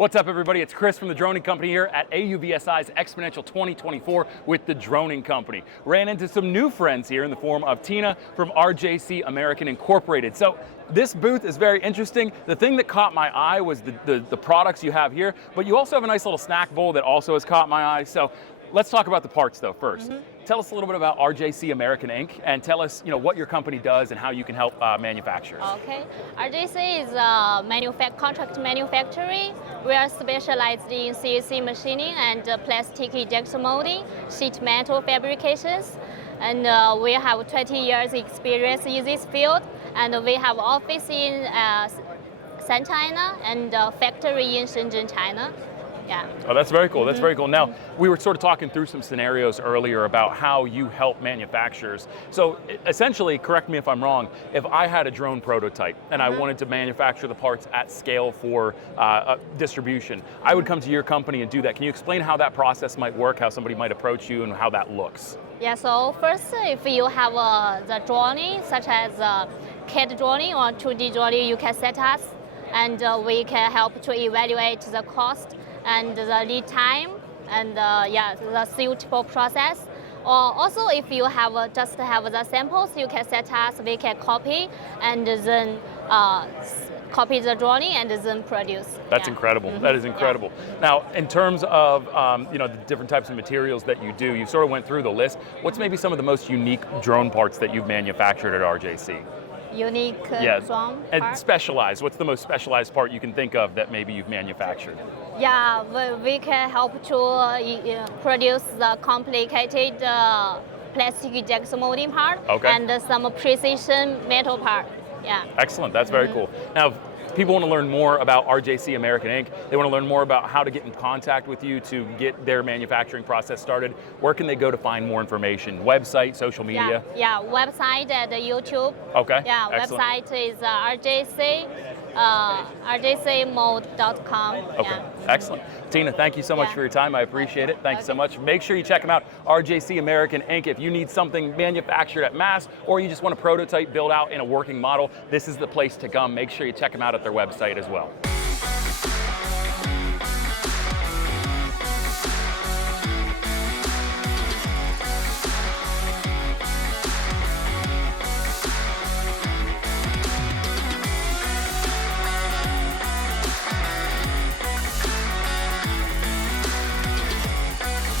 What's up, everybody? It's Chris from the Droning Company here at AUVSI's Xponential 2024 with the Droning Company. Ran into some new friends here in the form of Tina from RJC American Incorporated. So this booth is very interesting. The thing that caught my eye was the products you have here, but you also have a nice little snack bowl that also has caught my eye. So let's talk about the parts though first. Tell us a little bit about RJC American Inc. and tell us what your company does and how you can help manufacturers. Okay, RJC is a contract manufacturing. We are specialized in CNC machining and plastic injection molding, sheet metal fabrications. And we have 20 years experience in this field. And we have office in San China and factory in Shenzhen, China. Yeah. Oh, that's very cool. That's very cool. Now, we were sort of talking through some scenarios earlier about how you help manufacturers. So essentially, correct me if I'm wrong, if I had a drone prototype and I wanted to manufacture the parts at scale for distribution, I would come to your company and do that. Can you explain how that process might work, how somebody might approach you, and how that looks? Yeah, so first, if you have the drawing, such as CAD drawing or 2D drawing, you can set us, and we can help to evaluate the cost and the lead time, and the suitable process. Or also, if you have just have the samples, you can set us. We can copy and then copy the drawing and then produce. That's incredible. That is incredible. Now, in terms of the different types of materials that you do, you sort of went through the list. What's maybe some of the most unique drone parts that you've manufactured at RJC? Unique drone part? And specialized. What's the most specialized part you can think of that maybe you've manufactured? Yeah, we can help to produce the complicated plastic injection molding part and some precision metal part. Yeah. Excellent. That's very cool. Now, if people want to learn more about RJC American Inc., they want to learn more about how to get in contact with you to get their manufacturing process started, where can they go to find more information? Website, social media? Yeah, website and YouTube. Okay. Yeah, excellent. Website is rjcmold.com. Okay, yeah. Excellent. Tina, thank you so much for your time. I appreciate it. Thank you so much. Make sure you check them out, RJC American Inc. If you need something manufactured at mass or you just want a prototype built out in a working model, this is the place to come. Make sure you check them out at their website as well.